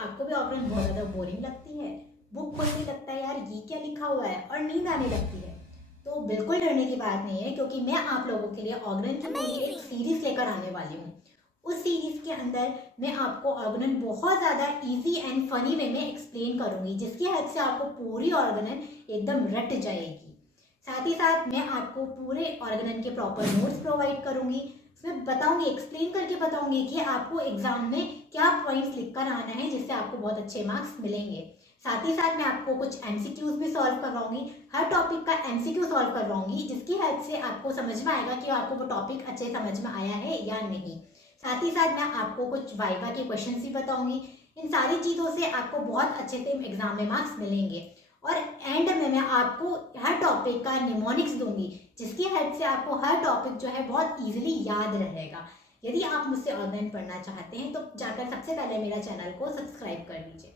आपको भी ऑफलाइन बहुत ज़्यादा बोरिंग लगती है, बुक खोलने लगता है यार ये क्या लिखा हुआ है और नींद आने लगती है, तो बिल्कुल डरने की बात नहीं है, क्योंकि मैं आप लोगों के लिए ऑर्गेनन की पूरी एक सीरीज लेकर आने वाली हूँ। उस सीरीज के अंदर मैं आपको ऑर्गेनन बहुत ज़्यादा इजी एंड फनी वे में एक्सप्लेन करूँगी, जिसकी हेल्प से आपको पूरी ऑर्गेनन एकदम रट जाएगी। साथ ही साथ मैं आपको पूरे ऑर्गेनन के प्रॉपर नोट्स प्रोवाइड करूँगी, उसमें बताऊँगी, एक्सप्लेन करके बताऊँगी कि आपको एग्जाम में क्या पॉइंट्स लिख कर आना है, जिससे आपको बहुत अच्छे मार्क्स मिलेंगे। साथ ही साथ मैं आपको कुछ एमसीक्यूज भी सॉल्व करवाऊंगी, हर टॉपिक का एमसीक्यू सॉल्व करवाऊंगी, जिसकी हेल्प से आपको समझ में आएगा कि आपको वो टॉपिक अच्छे समझ में आया है या नहीं। साथ ही साथ मैं आपको कुछ वाइवा के क्वेश्चन भी बताऊंगी। इन सारी चीज़ों से आपको बहुत अच्छे से एग्जाम में मार्क्स मिलेंगे। और एंड में मैं आपको हर टॉपिक का निमोनिक्स दूंगी, जिसकी हेल्प से आपको हर टॉपिक जो है बहुत ईजिली याद रहेगा। यदि आप मुझसे ऑनलाइन पढ़ना चाहते हैं तो जाकर सबसे पहले मेरा चैनल को सब्सक्राइब कर लीजिए।